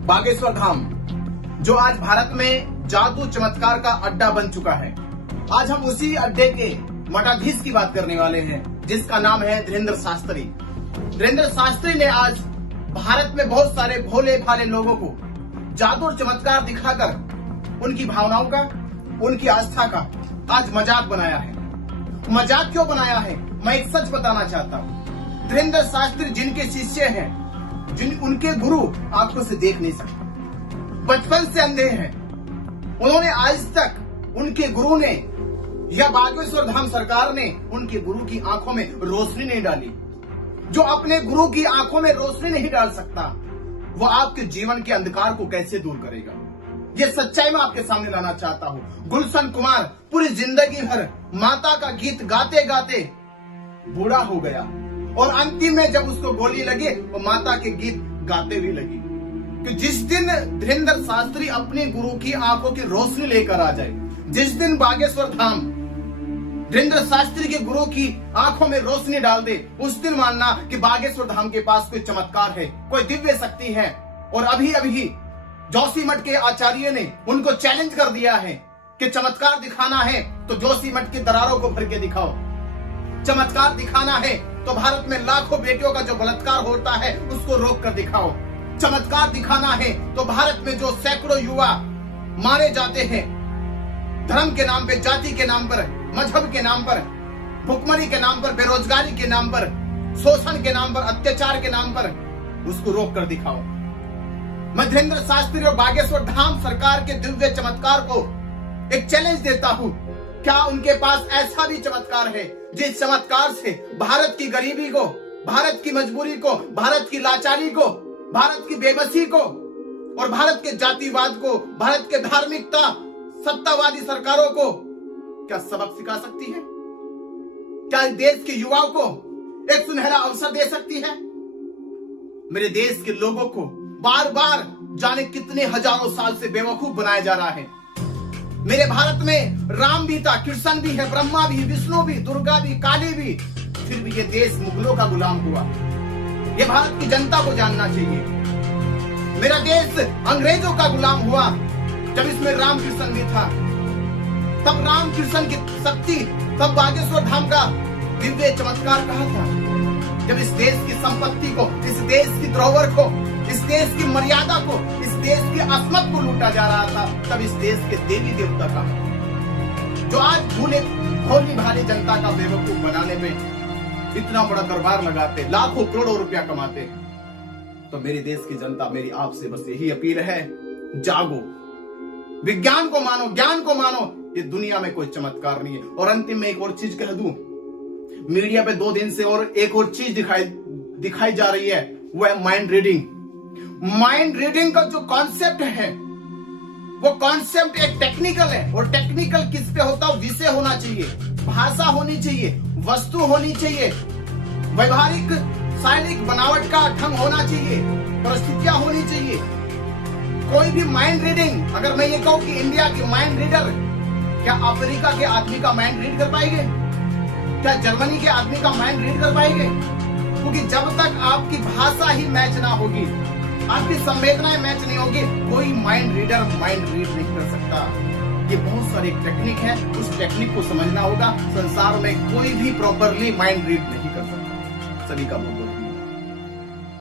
बागेश्वर धाम, जो आज भारत में जादू चमत्कार का अड्डा बन चुका है। आज हम उसी अड्डे के मठाधीश की बात करने वाले हैं, जिसका नाम है धीरेंद्र शास्त्री। धीरेंद्र शास्त्री ने आज भारत में बहुत सारे भोले भाले लोगों को जादू और चमत्कार दिखाकर उनकी भावनाओं का, उनकी आस्था का आज मजाक बनाया है। मजाक क्यों बनाया है, मैं एक सच बताना चाहता हूँ। धीरेंद्र शास्त्री जिनके शिष्य हैं, उनके गुरु आंखों से देख नहीं सकते, बचपन से अंधे हैं। उन्होंने आज तक, उनके गुरु ने या बागेश्वर धाम सरकार ने उनके गुरु की आंखों में रोशनी नहीं डाली। जो अपने गुरु की आंखों में रोशनी नहीं डाल सकता, वो आपके जीवन के अंधकार को कैसे दूर करेगा। ये सच्चाई मैं आपके सामने लाना चाहता हूँ। गुलशन कुमार पूरी जिंदगी भर माता का गीत गाते गाते बूढ़ा हो गया, और अंतिम में जब उसको गोली लगी, वो माता के गीत गाते भी लगी। कि जिस दिन धीरेंद्र शास्त्री अपने गुरु की आंखों की रोशनी लेकर आ जाए, जिस दिन बागेश्वर धाम धीरेंद्र शास्त्री के गुरु की आंखों में रोशनी डाल दे, उस दिन मानना कि बागेश्वर धाम के पास कोई चमत्कार है, कोई दिव्य शक्ति है। और अभी अभी जोशीमठ के आचार्य ने उनको चैलेंज कर दिया है कि चमत्कार दिखाना है तो जोशीमठ की दरारों को भर के दिखाओ। चमत्कार दिखाना है तो भारत में लाखों बेटियों का जो बलात्कार होता है उसको रोक कर दिखाओ। चमत्कार दिखाना है तो भारत में जो सैकड़ों युवा मारे जाते हैं धर्म के नाम पे, जाति के नाम पर, मजहब के नाम पर, भुखमरी के नाम पर, बेरोजगारी के नाम पर, शोषण के नाम पर, अत्याचार के नाम पर, उसको रोक कर दिखाओ। मैं धीरेंद्र शास्त्री और बागेश्वर धाम सरकार के दिव्य चमत्कार को एक चैलेंज देता हूँ। क्या उनके पास ऐसा भी चमत्कार है जिस चमत्कार से भारत की गरीबी को, भारत की मजबूरी को, भारत की लाचारी को, भारत की बेबसी को और भारत के जातिवाद को, भारत के धार्मिकता सत्तावादी सरकारों को क्या सबक सिखा सकती है? क्या देश के युवाओं को एक सुनहरा अवसर दे सकती है? मेरे देश के लोगों को बार बार जाने कितने हजारों साल से बेवकूफ बनाया जा रहा है। मेरे भारत में राम भी था, कृष्ण भी है, ब्रह्मा भी, विष्णु भी, दुर्गा भी, काली भी, फिर भी ये देश मुगलों का गुलाम हुआ। ये भारत की जनता को जानना चाहिए। मेरा देश अंग्रेजों का गुलाम हुआ जब इसमें राम कृष्ण भी था। तब राम कृष्ण की शक्ति, तब बागेश्वर धाम का दिव्य चमत्कार कहा था। जब इस देश की संपत्ति को, इस देश की धरोहर को, इस देश की मर्यादा को, इस देश की अस्मत को लूटा जा रहा था, तब इस देश के देवी देवता का, जो आज भोली भाली जनता का बेवकूफ बनाने में इतना बड़ा दरबार लगाते, लाखों करोड़ों रुपया कमाते। तो मेरे देश की जनता, मेरी आपसे बस यही अपील है, जागो, विज्ञान को मानो, ज्ञान को मानो। ये दुनिया में कोई चमत्कार नहीं है। और अंतिम में एक और चीज कह दूं, मीडिया पे 2 दिन से और एक और चीज दिखाई जा रही है, वो है माइंड रीडिंग। माइंड रीडिंग का जो कॉन्सेप्ट है, वो कॉन्सेप्ट एक टेक्निकल है। और टेक्निकल किस पे होता है? विषय होना चाहिए, भाषा होनी चाहिए, वस्तु होनी चाहिए, व्यवहारिक शारीरिक बनावट का ढंग होना चाहिए, परिस्थितियां होनी चाहिए। कोई भी माइंड रीडिंग, अगर मैं ये कहूं कि इंडिया की माइंड रीडर, क्या अफ्रीका के आदमी का माइंड रीड कर पाएंगे? क्या जर्मनी के आदमी का माइंड रीड कर पाएंगे? क्योंकि जब तक आपकी भाषा ही मैच ना होगी, आपकी संवेदनाएं मैच नहीं होगी, कोई माइंड रीडर माइंड रीड नहीं कर सकता। ये बहुत सारी टेक्निक है, उस टेक्निक को समझना होगा। संसार में कोई भी प्रॉपरली माइंड रीड नहीं कर सकता। सभी का